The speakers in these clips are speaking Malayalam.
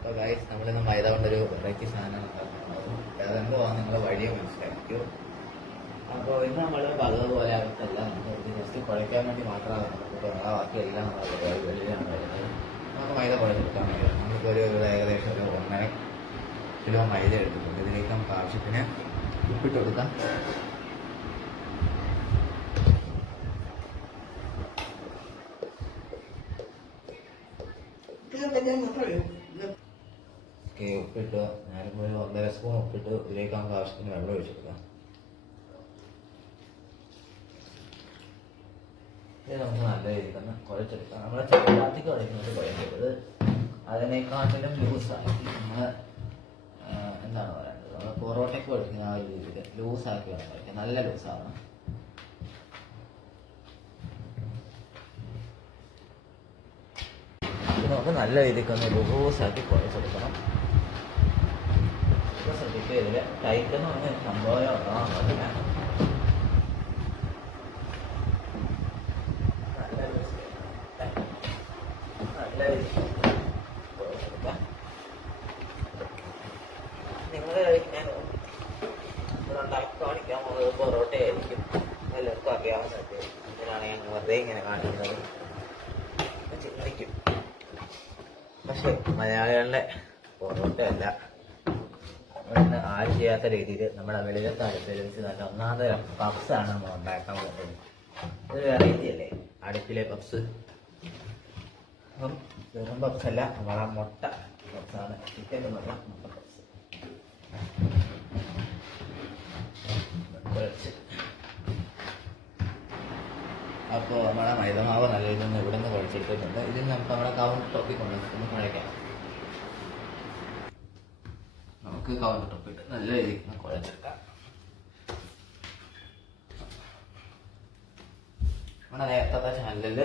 അപ്പോൾ ഗൈസ് നമ്മളിന്ന് മൈദ കൊണ്ടൊരു വെറൈറ്റി സാധനം അതെന്തുവാണ് നിങ്ങൾ വഴിയെ മനസ്സിലാക്കൂ. അപ്പോൾ ഇന്ന് നമ്മൾ പതിവുപോലെ അകത്തല്ല, നമുക്ക് ജസ്റ്റ് കുഴയ്ക്കാൻ വേണ്ടി മാത്രമാണ് നമുക്കിപ്പോൾ ബാക്കി എല്ലാം വെളിയിലാണ് വരുന്നത്. നമുക്ക് മൈദ കുഴച്ചെടുക്കാൻ മതി. നമുക്കിപ്പോൾ ഒരു ഏകദേശം ഒരു 1.5 കിലോ മൈദ എടുത്തിട്ടുണ്ട്. ഇതിലേക്ക് നമുക്ക് ആവശ്യത്തിന് ഉപ്പിട്ട് കൊടുക്കാം. ഉപ്പിട്ട് ഞാനിപ്പോൾ ഒരു 1.5 സ്പൂൺ ഉപ്പിട്ട് ഇതിലേക്ക് നമുക്ക് ആവശ്യത്തിന് വെള്ളം ഒഴിച്ചെടുക്കാം. ഇത് നമുക്ക് നല്ല രീതിയിൽ തന്നെ കുഴച്ചെടുക്കാം. നമ്മളെ ചപ്പാത്തിക്ക് കുഴക്കുന്നത് കുഴക്കരുത്, അതിനേക്കാട്ടിലും ലൂസാക്കി നമ്മൾ എന്താണ് പറയേണ്ടത്, നമ്മൾ പൊറോട്ടയ്ക്ക് കുഴക്കുന്ന ആ ഒരു രീതിയിൽ ലൂസാക്കി വേണം കഴിക്കാൻ. നല്ല ലൂസാണ്. നമുക്ക് നല്ല രീതിക്ക് ഒന്ന് ലൂസാക്കി കുഴച്ചെടുക്കണം. ഇപ്പോൾ ശ്രദ്ധിക്കുക, ഇതിൽ ടൈറ്റ് എന്ന് പറഞ്ഞ സംഭവം അതില്ല. നല്ല രീതിക്ക് കുഴച്ചെടുക്കാം. നിങ്ങൾ കഴിക്കാൻ കാണിക്കാൻ പോകുന്നത് പൊറോട്ടയായിരിക്കും. എല്ലാവർക്കും അറിയാവുന്നത്. ഇതിനാണ് ഞാൻ വെറുതെ ഇങ്ങനെ കാണിക്കുന്നത്. ചിന്തിക്കും, പക്ഷെ മലയാളികളുടെ പൊറോട്ടയല്ല, ഇന്ന് ആരും ചെയ്യാത്ത രീതിയിൽ നമ്മുടെ വെളിയിലത്തെ അടുപ്പിച്ച് നല്ല ഒന്നാമത് പപ്സാണ് നമ്മൾ ഉണ്ടാക്കാൻ പോകുന്നത്. ഇതൊരു വെറൈറ്റി അല്ലേ, അടുപ്പിലെ പപ്സ്. അപ്പം വെറും പപ്സ് അല്ല, നമ്മളെ മുട്ട പപ്സാണ്. ചിക്കൻ എന്നുള്ള മുട്ട പപ്സ് കുഴച്ച്. അപ്പോൾ നമ്മളെ മൈദമാവ് നല്ല രീതിയിൽ ഇവിടെ നിന്ന് കുഴച്ചെടുത്തിട്ടുണ്ട്. ഇതിൽ നമുക്ക് നമ്മുടെ കൗണ്ടർ ടോപ്പിൽ കൊണ്ടുവന്ന് കുഴയ്ക്കാം. നമുക്ക് കൗണ്ടർ ടോപ്പിട്ട് നല്ല രീതിയിൽ കുഴച്ചെടുക്കാം. നമ്മുടെ നേരത്തെ ചാനലിൽ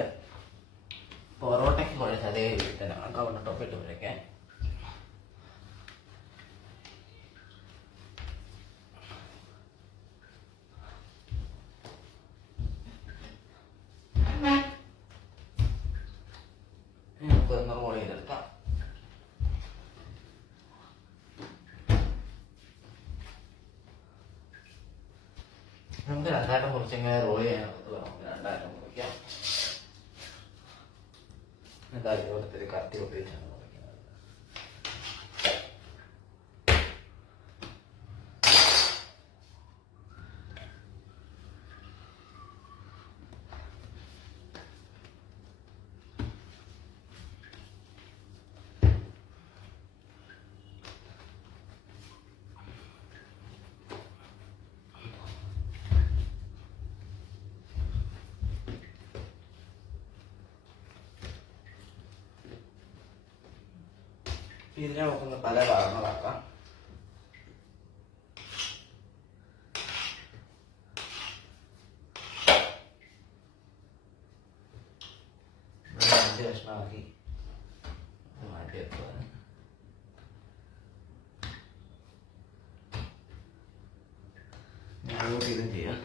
പൊറോട്ടയ്ക്ക് കുഴച്ച അതേ രീതിയിൽ തന്നെ കൗണ്ടർ ടോപ്പിട്ട് കുഴയ്ക്കാൻ. റോൾ ചെയ്തെടുക്കാം. നമുക്ക് രണ്ടായിട്ട് മുറിച്ചിങ്ങനെ റോൾ ചെയ്യാൻ രണ്ടായിട്ട് മുറിക്കാം. എന്തായാലും ഇവിടുത്തെ കത്തി ഉപയോഗിച്ചാണ് മുറിക്കുന്നത്. ഇതിനെ നമുക്കൊന്ന് പല ഭാഗങ്ങളാക്കാം. കഷ്ണമാക്കി മാറ്റി വെക്കുക. ഇതും ചെയ്യാം.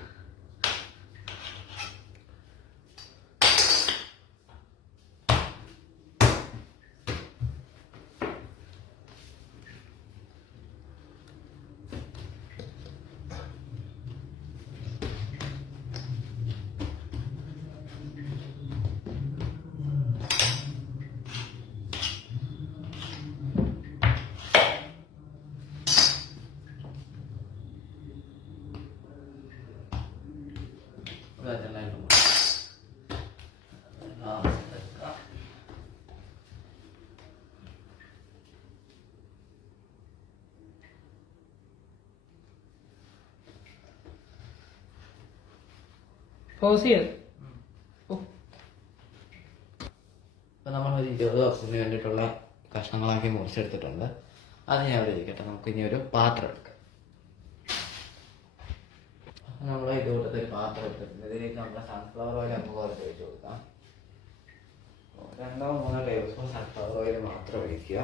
ഇപ്പം നമ്മൾ ഒരു 20 ദിവസത്തിന് വേണ്ടിയിട്ടുള്ള കഷ്ണങ്ങളാക്കി മുറിച്ചെടുത്തിട്ടുണ്ട്. അത് ഞാൻ അവിടെ ഇരിക്കട്ടെ. നമുക്ക് ഇനി ഒരു പാത്രം എടുക്കാം. നമ്മൾ ഇതുകൂട്ടത്തെ ഒരു പാത്രം എടുത്തിട്ടുണ്ട്. ഇതിലേക്ക് നമ്മുടെ സൺഫ്ലവർ ഓയിൽ നമുക്ക് കുറച്ച് ഒഴിച്ച് കൊടുക്കാം. 2-3 ടേബിൾ സ്പൂൺ സൺഫ്ലവർ ഓയിൽ മാത്രം ഒഴിക്കുക.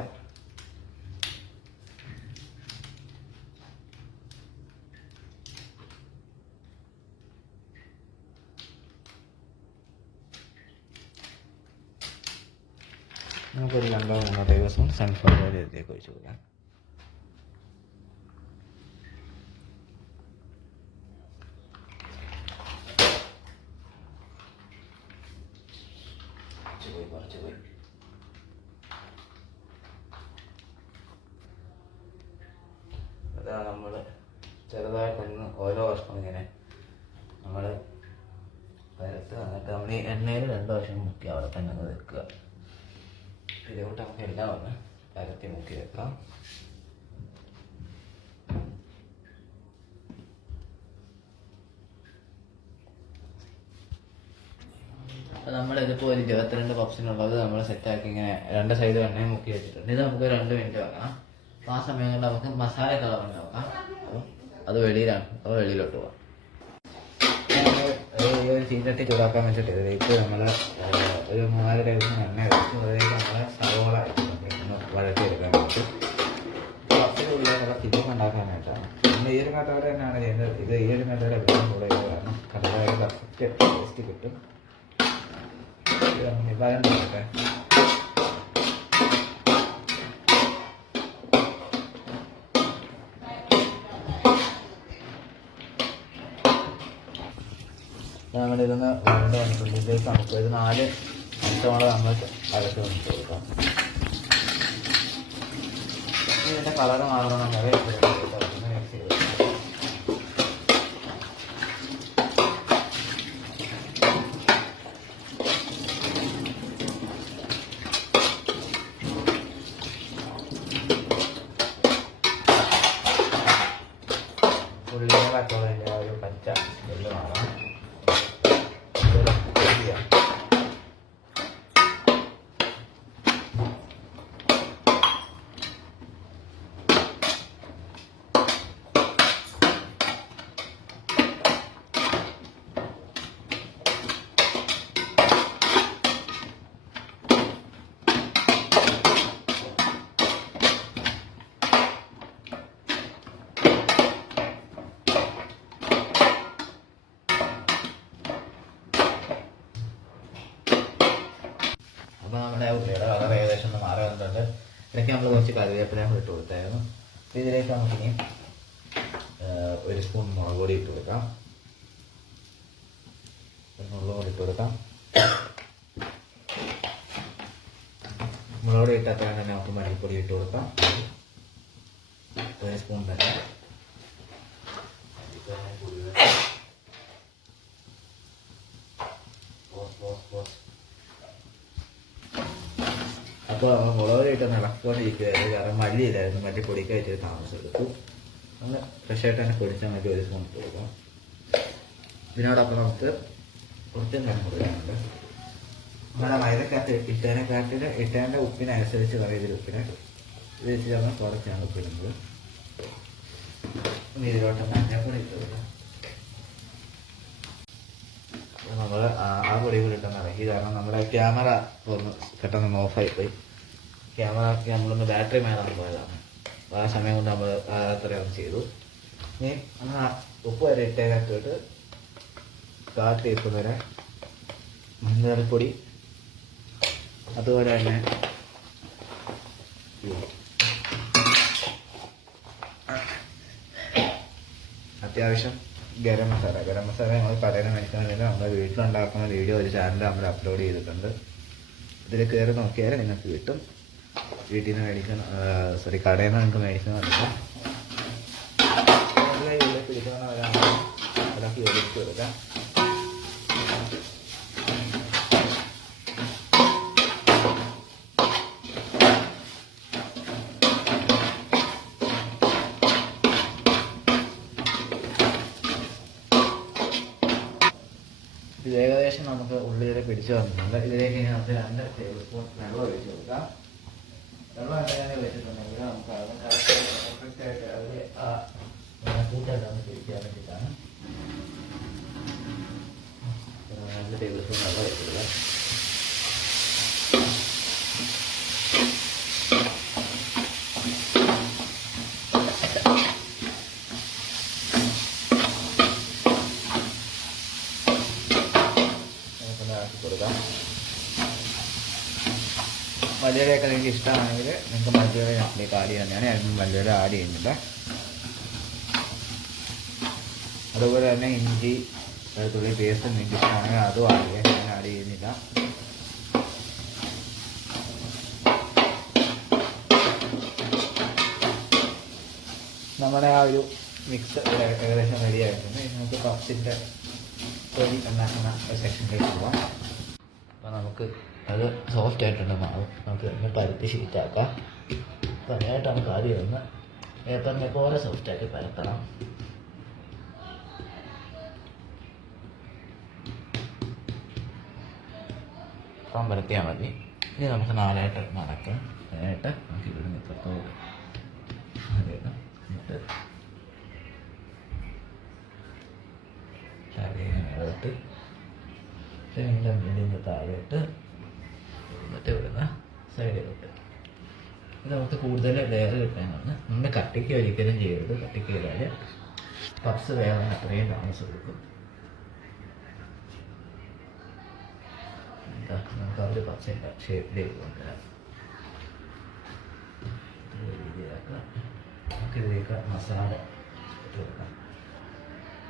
നമുക്കൊരു 2-3 ടേബിൾ സ്പൂൺ സൺഫ്ലവർ ഓയിൽ ഇതിലേക്ക് ഒഴിച്ച് കൊടുക്കാം. കുറച്ച് പോയി അതാ നമ്മൾ ചെറുതായിട്ടൊന്ന് ഓരോ വർഷവും ഇങ്ങനെ നമ്മൾ പരത്ത് വന്നിട്ട് നമ്മൾ ഈ എണ്ണയിൽ 2 വർഷം മുക്കി അവിടെ തന്നെ ഒന്ന് വെക്കുക. ഇതോട്ട് നമുക്ക് എല്ലാം ഒന്ന് പരത്തി മുക്കി വെക്കാം. അപ്പോൾ നമ്മളിതിപ്പോൾ ഒരു 22 പപ്സിനുള്ളത് നമ്മൾ സെറ്റാക്കി ഇങ്ങനെ 2 സൈഡും എണ്ണയും മുക്കി വെച്ചിട്ടുണ്ട്. ഇത് നമുക്ക് 2 മിനിറ്റ് വെക്കണം. അപ്പോൾ ആ സമയം കൊണ്ട് നമുക്ക് മസാല കളർ ഉണ്ടാക്കാം. അത് വെളിയിലാണ്, അപ്പോൾ വെളിയിലോട്ട് പോകാം. ഈ ഒരു ചീനട്ടി ചൂടാക്കാൻ വെച്ചിട്ട് ഇതിലേക്ക് നമ്മൾ ഒരു 3 ടേബിൾ സ്പൂൺ എണ്ണ വെച്ചു. അതിലേക്ക് നമ്മൾ സവോള വഴറ്റിയെടുക്കാൻ പറ്റും. പപ്സിൻ്റെ ഉള്ളിലുള്ള ഫില്ലിംഗ് ഉണ്ടാക്കാനായിട്ടാണ്. നമ്മൾ ഈ ഒരു മെത്തേഡ് തന്നെയാണ് ചെയ്യുന്നത്. ഇത് ഈ ഒരു മെത്തേഡ് എല്ലാം കൂടെ കാരണം കറക്റ്റായി പെർഫെക്റ്റ് ടേസ്റ്റ് കിട്ടും. വരം നോക്കട്ടെ. നമ്മളിതൊന്ന് വരണ്ട വന്നിട്ടുണ്ട്. ഇതിലേക്ക് നമുക്ക് ഒരു 4 പച്ചമുളക് നമ്മൾ അകത്ത് വന്നിട്ട് കൊടുക്കാം. ഇതിൻ്റെ കളറ് മാറണം വരെ മിക്സ് ചെയ്ത് ഉള്ളിലെ പച്ചമുളകിൻ്റെ ഒരു പച്ച വെള്ളം മാറാം. അപ്പോൾ നമ്മുടെ ഉള്ളിയുടെ കളർ ഏകദേശം ഒന്ന് മാറി വന്നിട്ടുണ്ട്. ഇടയ്ക്ക് നമ്മൾ കുറച്ച് കറിവേപ്പിലയും ഇട്ട് കൊടുത്തായിരുന്നു. ഇതിലേക്ക് നമുക്കിനി 1 സ്പൂൺ മുളക് പൊടി ഇട്ട് കൊടുക്കാം. മുളക് പൊടി ഇട്ട് കൊടുക്കാം. മുളക് പൊടി ഇട്ടാൽ തന്നെ നമുക്ക് മല്ലിപ്പൊടി ഇട്ട് കൊടുക്കാം. 1 സ്പൂൺ തന്നെ. അപ്പോൾ മുളക് പൊടി ഇട്ട് ഇളക്കിക്കൊണ്ടിരിക്കുകയായിരുന്നു. കാരണം മല്ലിയില്ലായിരുന്നു. മല്ലിപ്പൊടിക്ക് വെച്ചിട്ട് താമസം എടുത്തു. ഒന്ന് ഫ്രഷായിട്ട് തന്നെ പൊടിച്ചാൽ മതി. 1 സ്പൂൺ ഇട്ട് കൊടുക്കാം. ഇതിനോടൊപ്പം നമുക്ക് കുറച്ചും കണ്ണ് കൊടുക്കാനുണ്ട്. നമ്മുടെ മൈദക്കകത്ത് ഇട്ടതിൻ്റെ ഉപ്പിനനുസരിച്ച് പറയുന്നതിൽ ഉപ്പിന് ഇത് വെച്ച് നമ്മൾ കുറച്ചാണ് ഉപ്പിടുന്നത്. ഇതിലോട്ട് മഞ്ഞപ്പൊടി ഇട്ട് കൊടുക്കാം. നമ്മൾ ആ പൊടി കൂടി ഇട്ടെന്ന് ഇറക്കി. കാരണം നമ്മുടെ ക്യാമറ ഒന്ന് പെട്ടെന്ന് ഓഫായി പോയി. ക്യാമറയ്ക്ക് നമ്മളൊന്ന് ബാറ്ററി മേലാണ് പോയതാണ്. ആ സമയം കൊണ്ട് നമ്മൾ അത്രയും ചെയ്തു. ഇനി നമ്മൾ ഉപ്പ് വരെ ഇട്ടേക്കകത്തോട്ട് കാട്ട് ടീസ്പൂൺ വരെ മഞ്ഞൾപ്പൊടി, അതുപോലെ തന്നെ അത്യാവശ്യം ഗരം മസാല നമ്മൾ പറയുന്ന മേടിക്കണമെങ്കിൽ നമ്മുടെ വീട്ടിലുണ്ടാക്കുന്ന വീഡിയോ ഒരു ചാനൽ നമ്മൾ അപ്ലോഡ് ചെയ്തിട്ടുണ്ട്. ഇതിൽ കയറി നോക്കിയാൽ നിങ്ങൾക്ക് കിട്ടും. വീട്ടിൽ നിന്ന് മേടിക്കുന്ന കടയിൽ നിന്ന് നിങ്ങൾക്ക് മേടിക്കുന്നതല്ല. പിടിക്കുന്നവരാണ് അതൊക്കെ യോജിച്ച് കൊടുക്കാം. ഇത് ഏകദേശം നമുക്ക് ഉള്ളിൽ പിടിച്ചു വന്നിട്ടുണ്ട്. ഇതിലേക്ക് നമുക്ക് 2 ടേബിൾ സ്പൂൺ വെള്ളം ഒഴിച്ച് കൊടുക്കാം. വെള്ളം എങ്ങനെ വെച്ചിട്ടുണ്ടെങ്കിൽ നമുക്ക് അത് കറക്റ്റായിട്ട് അതിൽ കൂട്ടായിട്ട് നമുക്ക് പിടിക്കാൻ വേണ്ടിയിട്ടാണ്. 2 ടേബിൾ സ്പൂൺ വെള്ളം ഒഴിച്ച് കൊടുക്കാം. മല്ലിയിലയൊക്കെ നിങ്ങൾക്ക് ഇഷ്ടമാണെങ്കിൽ നിങ്ങൾക്ക് മല്ലിയില അതിലേക്ക് ആഡ് ചെയ്യുന്നതാണ്. ഞാൻ മല്ലിയില ആഡ് ചെയ്യുന്നില്ല. അതുപോലെ തന്നെ ഇഞ്ചി വെളുത്തുള്ളി പേസ്റ്റ് നിങ്ങൾക്ക് ഇഷ്ടമാണെങ്കിൽ അതും ആഡ് ചെയ്യാം. ഞാൻ ആഡ് ചെയ്യുന്നില്ല. നമ്മുടെ ആ ഒരു മിക്സ് ഏകദേശം റെഡി ആയിട്ടുണ്ട്. ഇനി നമുക്ക് പപ്സിൻ്റെ പൊടി ഉണ്ടാക്കുന്ന ഒരു സെക്ഷനിലേക്ക് പോകാം. അപ്പോൾ നമുക്ക് അത് സോഫ്റ്റ് ആയിട്ടുണ്ട് മാവ്. നമുക്ക് ഇന്ന് പരത്തി ഷീറ്റാക്കാം. അപ്പോൾ അതിനായിട്ട് നമുക്ക് ആദ്യം ഒന്ന് പേപ്പറിനെ പോലെ സോഫ്റ്റായിട്ട് പരത്തണം. അപ്പം പരത്തിയാൽ മതി. ഇനി നമുക്ക് നാലായിട്ട് മടക്കാം. അതിനായിട്ട് നമുക്ക് ഇവിടുന്ന് ഇപ്പുറത്തോട്ട് അതിട്ട് താഴെയിട്ട് വീണ്ടും വീടിൻ്റെ താഴെയിട്ട് എന്നിട്ട് ഇവിടുന്ന് സൈഡിലോട്ട്. ഇത് നമുക്ക് കൂടുതൽ ലെയർ കിട്ടാനാണ്. നമ്മൾ കട്ടിക്ക് ഒരിക്കലും ചെയ്യരുത്. കട്ടിക്ക് ചെയ്താൽ പപ്സ് വേഗം അത്രയും താമസം കൊടുക്കും. നമുക്ക് അവർ പപ്സിൻ്റെ ഷേപ്പിലേക്ക് കൊണ്ടുവരാം. രീതിയിലാക്കാം. നമുക്കിതിലേക്ക് മസാല ഇട്ട് കൊടുക്കാം.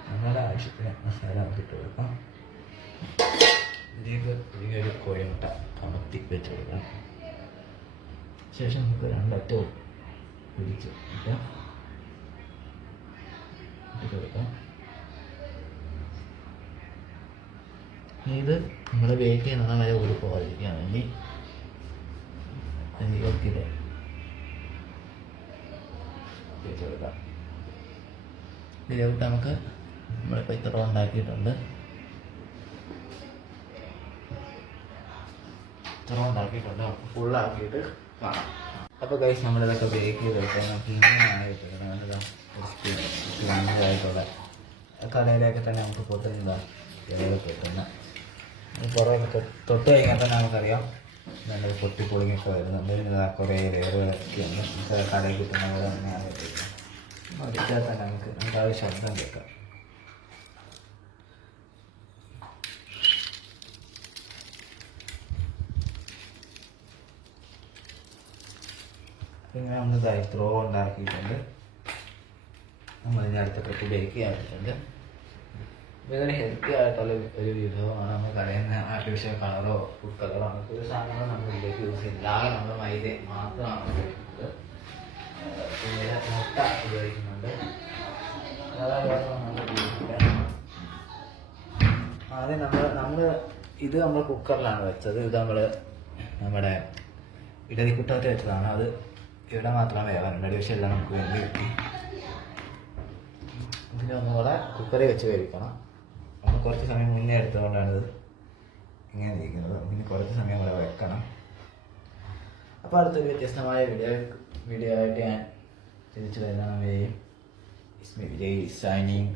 നമ്മുടെ ആവശ്യത്തിന് മസാല നമുക്ക് ഇട്ട് കൊടുക്കാം. ഇതിലേക്ക് ഇതിലൊരു കോഴിമുട്ട അമർത്തി വെച്ച് കൊടുക്കാം. ശേഷം നമുക്ക് രണ്ടറ്റവും പിടിച്ച് ഇട്ട് കൊടുക്കാം. ഇത് നമ്മൾ ബേക്ക് ചെയ്യുന്ന വരെ ഒരു പോകാതിരിക്കാൻ വേണ്ടി ഇതിലേക്ക് വെച്ച് കൊടുക്കാം. ഇതിലോട്ട് നമുക്ക് നമ്മളിപ്പോൾ ഇത്ര ഉണ്ടാക്കിയിട്ടുണ്ട്. നമുക്ക് ഫുള്ളാക്കിയിട്ട് കാണാം. അപ്പോൾ കഴിച്ച് നമ്മളിതൊക്കെ ബേക്ക് ചെയ്ത് വെച്ചാൽ നമുക്ക് ഇങ്ങനെയാണ് കിട്ടുന്നത്. നല്ലതാ ക്ലീനായിട്ടുള്ള കടയിലൊക്കെ തന്നെ നമുക്ക് പൊട്ടുന്നതാ ഇലകൾ കിട്ടുന്ന കുറേ തൊട്ട് കഴിഞ്ഞാൽ തന്നെ നമുക്കറിയാം നല്ല പൊട്ടി പൊളിങ്ങൊക്കെ വരുന്നുണ്ട്. കുറേ ലെയറുകളൊക്കെയാണ് നമുക്ക് കടയിൽ കിട്ടുന്ന പോലെ തന്നെയാണ് കിട്ടുന്നത്. മടിച്ചാൽ തന്നെ നമുക്ക് ആ ഒരു ശബ്ദം കേൾക്കാം. ഇങ്ങനെ നമ്മൾ ത്രോ ഉണ്ടാക്കിയിട്ടുണ്ട്. നമ്മളിതിൻ്റെ അടുത്ത ട്രിപ്പ് ബേക്ക് ചെയ്യാറുണ്ട്. വളരെ ഹെൽത്തി ആയിട്ടുള്ള ഒരു വിഭവമാണ്. നമ്മൾ കടയിൽ നിന്ന് ആർട്ടിഫിഷ്യൽ കളറോ ഫുഡ് കളറോ അങ്ങനത്തെ ഒരു സാധനങ്ങൾ നമ്മൾ ഇതിലേക്ക് യൂസ് ചെയ്യുന്നില്ല. ആകെ നമ്മൾ മൈദ മാത്രമാണ് ഉപയോഗിക്കുന്നത്. പിന്നെ മുട്ട ഉപയോഗിക്കുന്നുണ്ട്. ആദ്യം നമ്മൾ ഇത് നമ്മൾ കുക്കറിലാണ് വെച്ചത്. ഇത് നമ്മുടെ ഇഡലിക്കുട്ടത്തിൽ വെച്ചതാണ്. അത് ഇവിടെ മാത്രമേ വേവാനുണ്ട്. പക്ഷേ എല്ലാം നമുക്ക് വേണ്ടി കിട്ടി. ഇതിനെ ഒന്നുകൂടെ കുക്കറിൽ വെച്ച് വേവിക്കണം. നമ്മൾ കുറച്ച് സമയം മുന്നേ എടുത്തുകൊണ്ടാണ് ഇത് ഇങ്ങനെ ഇരിക്കുന്നത്. പിന്നെ കുറച്ച് സമയം കൂടെ വെക്കണം. അപ്പോൾ അടുത്തൊരു വ്യത്യസ്തമായ വീഡിയോ ആയിട്ട് ഞാൻ തിരിച്ചു വരുന്ന വിജയ് സൈനിങ്